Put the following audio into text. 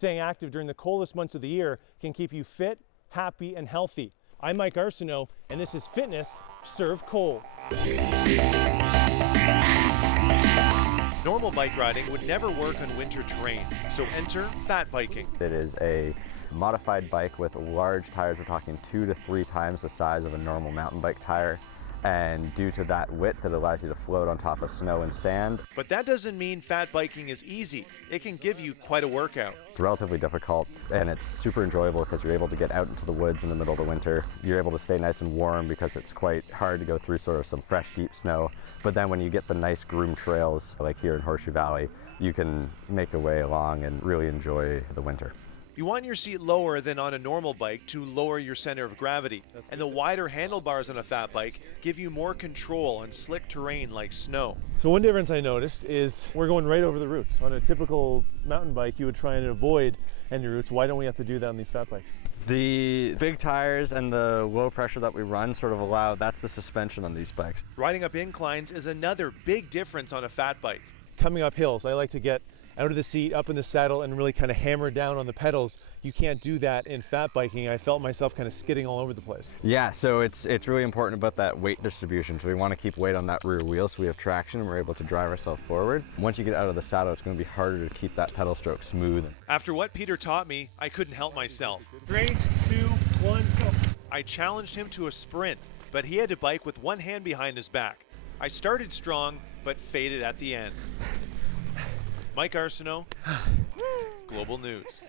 Staying active during the coldest months of the year can keep you fit, happy, and healthy. I'm Mike Arsenault, and this is Fitness Served Cold. Normal bike riding would never work on winter terrain, so enter fat biking. It is a modified bike with large tires. We're talking 2 to 3 times the size of a normal mountain bike tire. And due to that width, it allows you to float on top of snow and sand. But that doesn't mean fat biking is easy. It can give you quite a workout. It's relatively difficult, and it's super enjoyable because you're able to get out into the woods in the middle of the winter. You're able to stay nice and warm because it's quite hard to go through sort of some fresh, deep snow. But then when you get the nice groomed trails, like here in Horseshoe Valley, you can make your way along and really enjoy the winter. You want your seat lower than on a normal bike to lower your center of gravity. And the wider handlebars on a fat bike give you more control on slick terrain like snow. So one difference I noticed is we're going right over the roots. On a typical mountain bike, you would try and avoid any roots. Why don't we have to do that on these fat bikes? The big tires and the low pressure that we run sort of allow, that's the suspension on these bikes. Riding up inclines is another big difference on a fat bike. Coming up hills, I like to get out of the seat, up in the saddle, and really kind of hammer down on the pedals. You can't do that in fat biking. I felt myself kind of skidding all over the place. Yeah, so it's really important about that weight distribution. So we want to keep weight on that rear wheel so we have traction and we're able to drive ourselves forward. Once you get out of the saddle, it's going to be harder to keep that pedal stroke smooth. After what Peter taught me, I couldn't help myself. 3, 2, 1, go. I challenged him to a sprint, but he had to bike with one hand behind his back. I started strong, but faded at the end. Mike Arsenault, Global News.